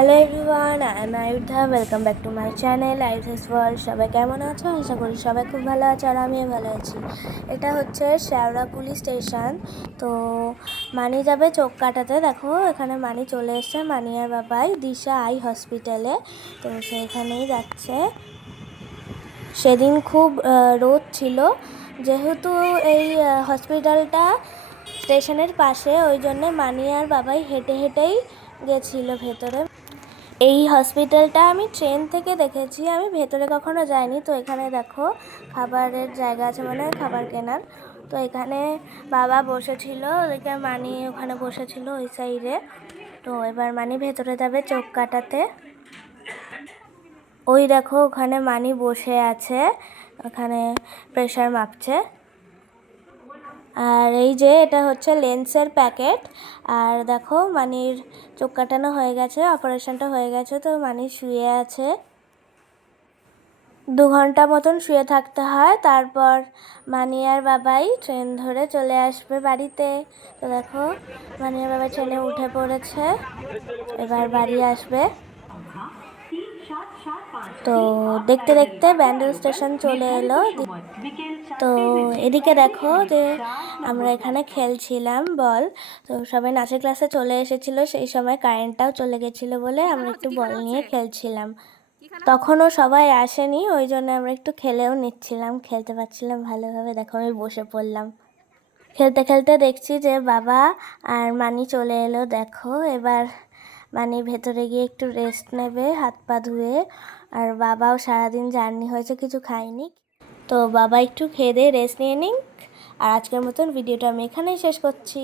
Hello everyone I am Ayudha welcome back to my channel Ayudha's world সবাই কেমন আছো? আশা করি সবাই খুব ভালো আছে আর আমিও ভালো আছি। এটা হচ্ছে শেওড়া পুলিশ স্টেশন। তো মানি যাবে চোখ কাটাতে। দেখো, এখানে মানি চলে এসছে, মানিয়ার বাবাই দিশা আই হসপিটালে তো সেইখানেই যাচ্ছে। সেদিন খুব রোদ ছিল। যেহেতু এই হসপিটালটা স্টেশনের পাশে, ওই জন্যে মানিয়ার বাবাই হেঁটে হেঁটেই গেছিল ভেতরে। এই হসপিটালটা আমি ট্রেন থেকে দেখেছি। আমি ভেতরে কখনো যাইনি। তো এখানে দেখো, খাবারের জায়গা আছে মানে খাবার কেনার। তো এখানে বাবা বসেছিল, ওদিকে মানি ওখানে বসেছিল ওই সাইডে তো এবার মানি ভেতরে যাবে চোখ কাটাতে। ওই দেখো, ওখানে মানি বসে আছে। ওখানে প্রেশার মাপছে। আর এই যে এটা হচ্ছে লেন্সের প্যাকেট। আর দেখো মানির চোখ কাটানো হয়ে গেছে, অপারেশনটা হয়ে গেছে, তো মানি শুয়ে আছে। দু ঘণ্টা মতন শুয়ে থাকতে হয়, তারপর মানি আর বাবাই ট্রেন ধরে চলে আসবে বাড়িতে। তো দেখো, মানি আর বাবাই ট্রেনে উঠে পড়েছে, এবার বাড়ি আসবে। তো দেখতে দেখতে ব্যান্ডেল স্টেশন চলে এলো। তো এদিকে দেখো যে আমরা এখানে খেলছিলাম বল। তো সবাই নাচের ক্লাসে চলে এসেছিল, সেই সময় কারেন্টটাও চলে গেছিল বলে আমরা একটু বল নিয়ে খেলছিলাম। তখনও সবাই আসেনি, ওই জন্য আমরা একটু খেলেও নিচ্ছিলাম, খেলতে পারছিলাম ভালোভাবে। দেখো আমি বসে পড়লাম। খেলতে খেলতে দেখছি যে বাবা আর মানি চলে এলো, দেখো এবার মানি ভেতরে গিয়ে একটু রেস্ট নেবে, হাত পা ধুয়ে। আর বাবাও সারাদিন জার্নি হয়েছে, কিছু খায়নি। তো বাবা একটু খেয়ে দিয়ে রেস্ট নিয়ে নিক। আর আজকের মতন ভিডিওটা আমি এখানেই শেষ করছি।